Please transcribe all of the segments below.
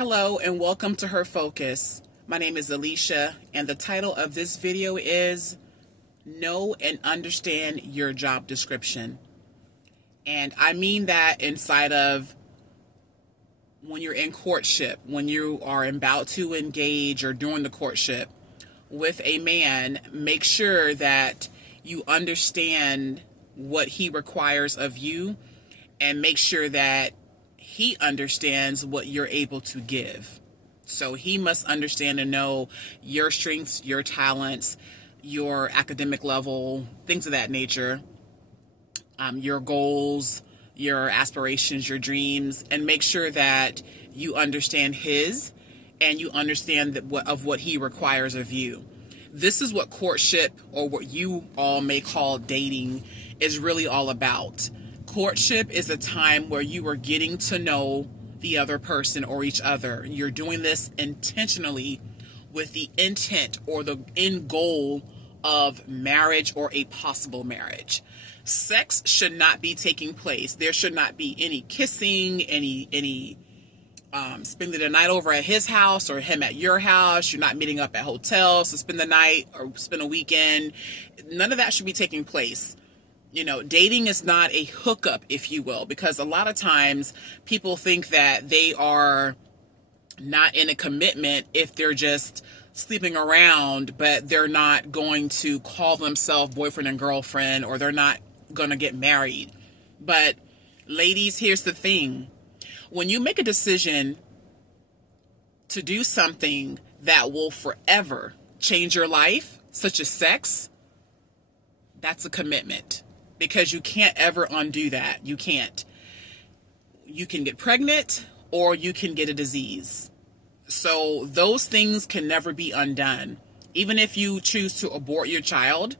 Hello and welcome to Her Focus. My name is Alicia and the title of this video is Know and Understand Your Job Description. And I mean that inside of when you're in courtship, when you are about to engage or during the courtship with a man, make sure that you understand what he requires of you and make sure that he understands what you're able to give. So he must understand and know your strengths, your talents, your academic level, things of that nature, your goals, your aspirations, your dreams, and make sure that you understand his and you understand what he requires of you. This is what courtship, or what you all may call dating, is really all about. Courtship is a time where you are getting to know the other person or each other. You're doing this intentionally with the intent or the end goal of marriage or a possible marriage. Sex should not be taking place. There should not be any kissing, any spending the night over at his house or him at your house. You're not meeting up at hotels to spend the night or spend a weekend. None of that should be taking place. You know, dating is not a hookup, if you will, because a lot of times people think that they are not in a commitment if they're just sleeping around, but they're not going to call themselves boyfriend and girlfriend, or they're not going to get married. But ladies, here's the thing. When you make a decision to do something that will forever change your life, such as sex, that's a commitment. Because you can't ever undo that. You can't. You can get pregnant or you can get a disease. So those things can never be undone. Even if you choose to abort your child,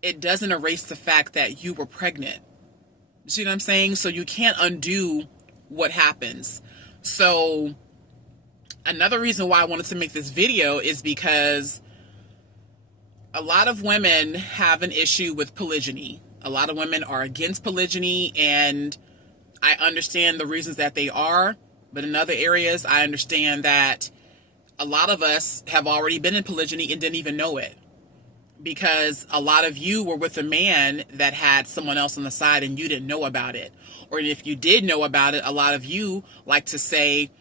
it doesn't erase the fact that you were pregnant. You see what I'm saying? So you can't undo what happens. So another reason why I wanted to make this video is because a lot of women have an issue with polygyny. A lot of women are against polygyny, and I understand the reasons that they are. But in other areas, I understand that a lot of us have already been in polygyny and didn't even know it. Because a lot of you were with a man that had someone else on the side and you didn't know about it. Or if you did know about it, a lot of you like to say,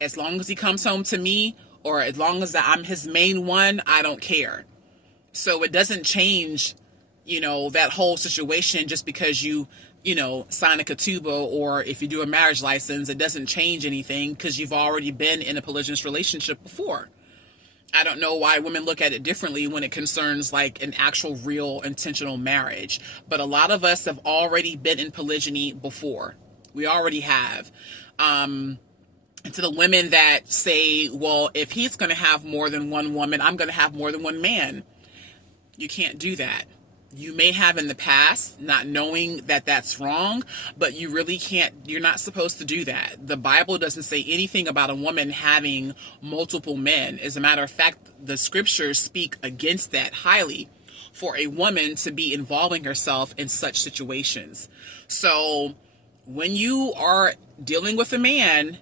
as long as he comes home to me, or as long as I'm his main one, I don't care. So it doesn't change, that whole situation just because you sign a ketubah, or if you do a marriage license, it doesn't change anything because you've already been in a polygynous relationship before. I don't know why women look at it differently when it concerns like an actual real intentional marriage. But a lot of us have already been in polygyny before. We already have. And to the women that say, well, if he's going to have more than one woman, I'm going to have more than one man. You can't do that. You may have in the past, not knowing that that's wrong, but you really can't, you're not supposed to do that. The Bible doesn't say anything about a woman having multiple men. As a matter of fact, the scriptures speak against that highly, for a woman to be involving herself in such situations. So when you are dealing with a man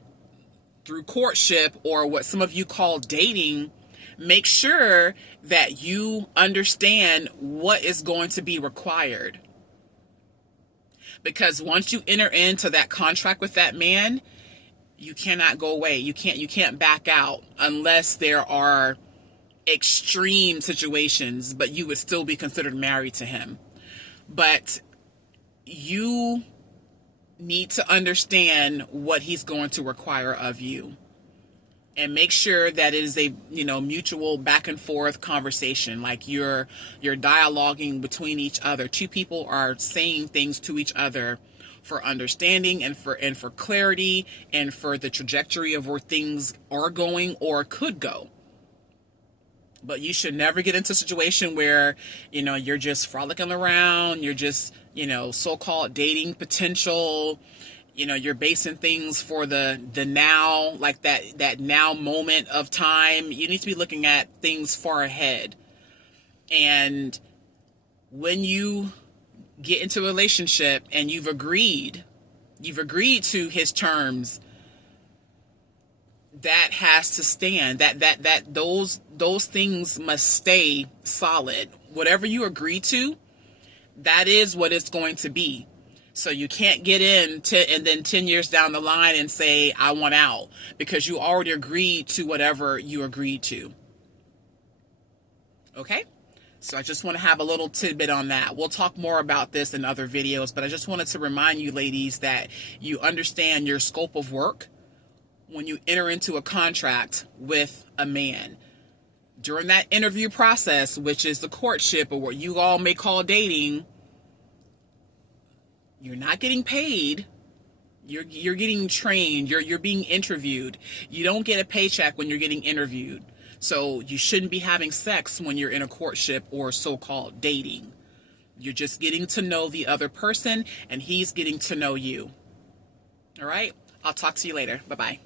through courtship, or what some of you call dating, make sure that you understand what is going to be required. Because once you enter into that contract with that man, you cannot go away. You can't back out unless there are extreme situations, but you would still be considered married to him. But you need to understand what he's going to require of you. And make sure that it is a mutual back and forth conversation, like you're dialoguing between each other. Two people are saying things to each other for understanding and for clarity and for the trajectory of where things are going or could go. But you should never get into a situation where you're just frolicking around, you're just so-called dating potential. You're basing things for the now, like that now moment of time. You need to be looking at things far ahead. And when you get into a relationship and you've agreed to his terms, that has to stand. Those things must stay solid. Whatever you agree to, that is what it's going to be. So you can't get in and then 10 years down the line and say, I want out, because you already agreed to whatever you agreed to. Okay? So I just want to have a little tidbit on that. We'll talk more about this in other videos, but I just wanted to remind you ladies that you understand your scope of work when you enter into a contract with a man. During that interview process, which is the courtship, or what you all may call dating, you're not getting paid. You're getting trained. You're being interviewed. You don't get a paycheck when you're getting interviewed. So you shouldn't be having sex when you're in a courtship or so-called dating. You're just getting to know the other person, and he's getting to know you. All right? I'll talk to you later. Bye-bye.